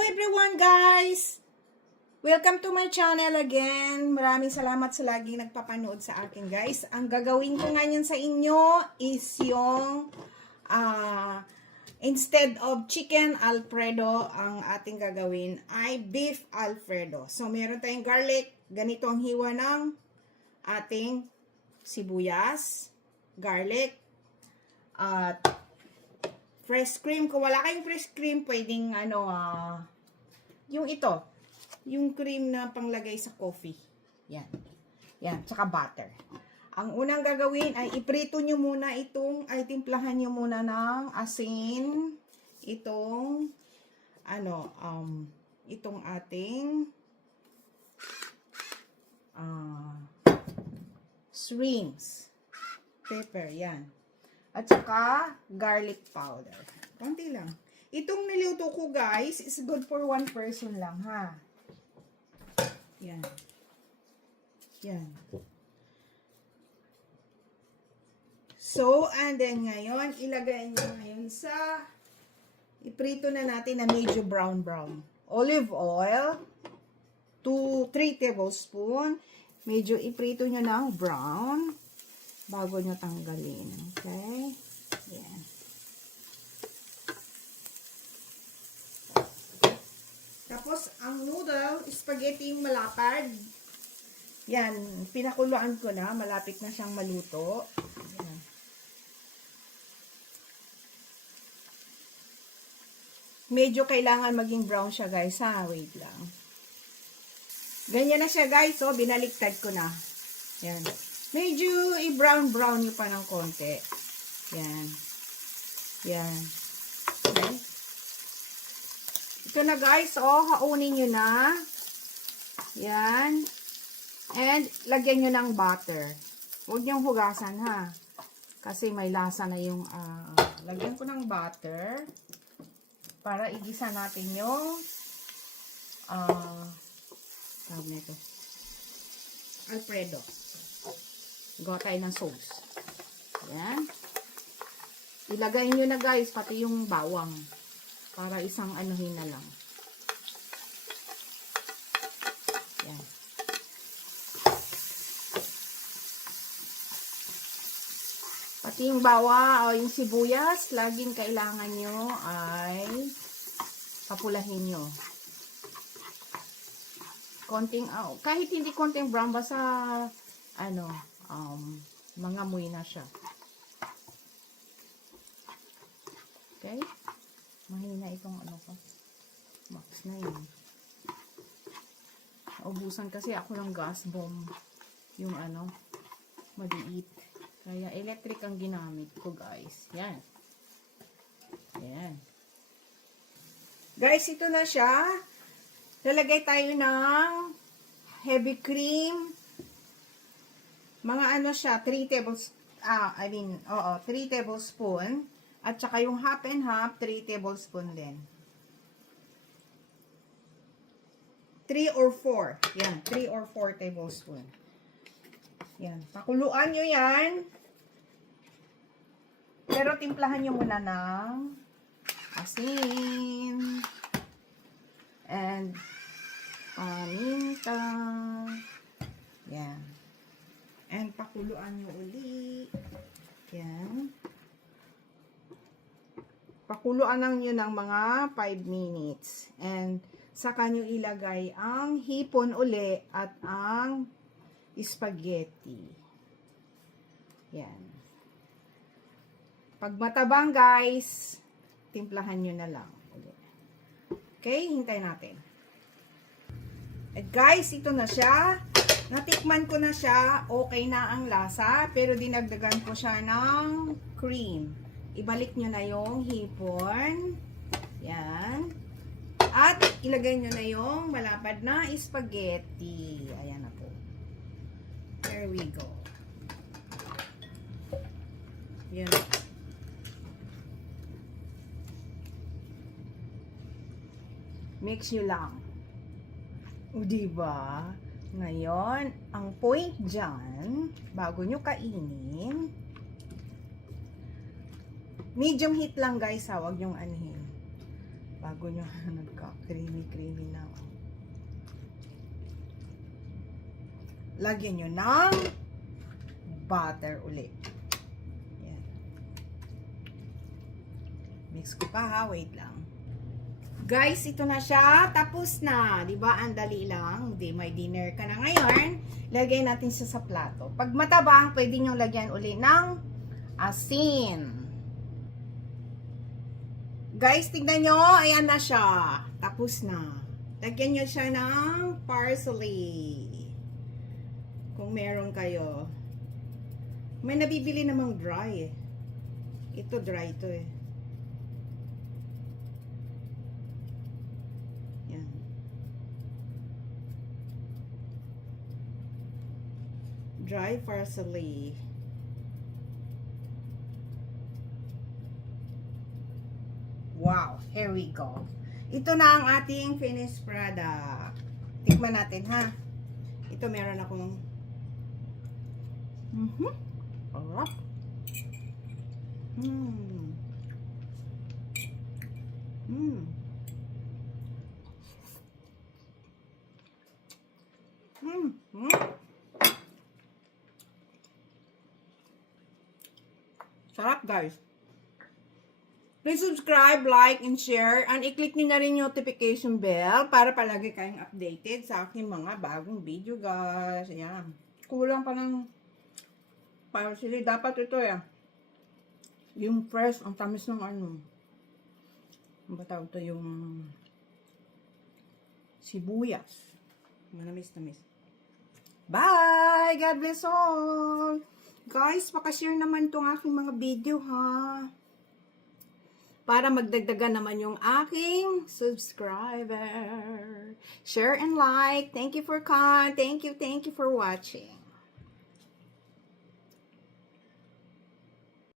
everyone guys! Welcome to my channel again. Maraming salamat sa laging nagpapanood sa akin guys. Ang gagawin ko ngayon sa inyo is yung instead of chicken alfredo, ang ating gagawin ay beef alfredo. So meron tayong garlic, ganito ang hiwa ng ating sibuyas, garlic, at fresh cream. Kung wala kayong fresh cream, pwedeng yung ito, yung cream na panglagay sa coffee. Yan. Yan, tsaka butter. Ang unang gagawin ay iprito nyo muna timplahan nyo muna ng asin, itong ating shrimps, pepper, yan. At saka, garlic powder. Konti lang. Itong niluto ko, guys, is good for one person lang, ha? Yan. Yan. So, and then ngayon, ilagay nyo ngayon sa iprito na natin na medyo brown. Olive oil, 3 tablespoon. Medyo iprito nyo ng brown bago nyo tanggalin. Okay? Yan. Tapos, ang noodle, spaghetti yung malapad. Yan. Pinakuluan ko na. Malapit na siyang maluto. Yan. Medyo kailangan maging brown siya, guys, ha? Wait lang. Ganyan na siya, guys. So, binaliktad ko na. Yan. Medyo i-brown nyo pa ng konti. Yan. Yan. Okay. Ito na guys, haunin nyo na. Yan. And, lagyan nyo ng butter. Huwag nyong hugasan ha. Kasi may lasa na yung, lagyan ko ng butter. Para igisa natin yung, tawag na ito, alfredo. Gawa tayo ng sauce. Ayan. Ilagay nyo na guys, pati yung bawang. Para isang anuhin na lang. Ayan. Pati yung bawang o yung sibuyas, laging kailangan nyo ay papulahin nyo. Konting, kahit hindi konting brown, basta mangamoy na siya. Okay? Mahina itong ko. Max na yun. Ubusan kasi ako ng gas bomb. Yung maliit. Kaya electric ang ginamit ko, guys. Yan. Yan. Guys, ito na siya. Lalagay tayo ng heavy cream. Mga siya, 3 tablespoon. At saka yung half and half, 3 tablespoon din. 3 or 4. Yan, 3 or 4 tablespoon. Yan, pakuluan nyo yan. Pero timplahan nyo muna ng asin. And paminta. Yan. And pakuluan nyo uli. Yan. Pakuluan lang nyo ng mga 5 minutes. And saka nyo ilagay ang hipon uli at ang spaghetti. Yan. Pag matabang guys, timplahan nyo na lang. Okay, hintayin natin. At guys, ito na siya. Natikman ko na siya. Okay na ang lasa. Pero dinagdagan ko siya ng cream. Ibalik nyo na yung hipon. Yan. At ilagay nyo na yung malapad na spaghetti. Ayan na po. There we go. Yan. Mix nyo lang. O, diba? Ngayon, ang point dyan, bago nyo kainin, medium heat lang guys ha, huwag nyong anihin. Bago nyo nagka-creamy lagyan nyo ng butter ulit. Yan. Mix ko pa ha, wait lang. Guys, ito na siya. Tapos na. Diba? Ang dali lang. Di, may dinner ka na ngayon. Lagay natin siya sa plato. Pag matabang, pwede nyo lagyan uli ng asin. Guys, tignan nyo. Ayan na siya. Tapos na. Lagyan nyo siya ng parsley. Kung meron kayo. May nabibili namang dry eh. Ito dry ito eh. Yan. Dry parsley. Wow, here we go. Ito na ang ating finished product. Tikman natin ha. Ito meron akong alright. Sarap guys. Please subscribe, like, and share. And i-click nyo na rin yung notification bell para palagi kayong updated sa aking mga bagong video, guys. Ayan. Kulang pa ng parsley. Dapat ito, yan. Yung fresh, ang tamis ng ano. Ang ba tawag ito? Yung sibuyas. Manamis-namis. Bye! God bless all! Guys, pakashare naman itong aking mga video, ha? Para magdagdagan naman yung aking subscriber. Share and like. Thank you for watching.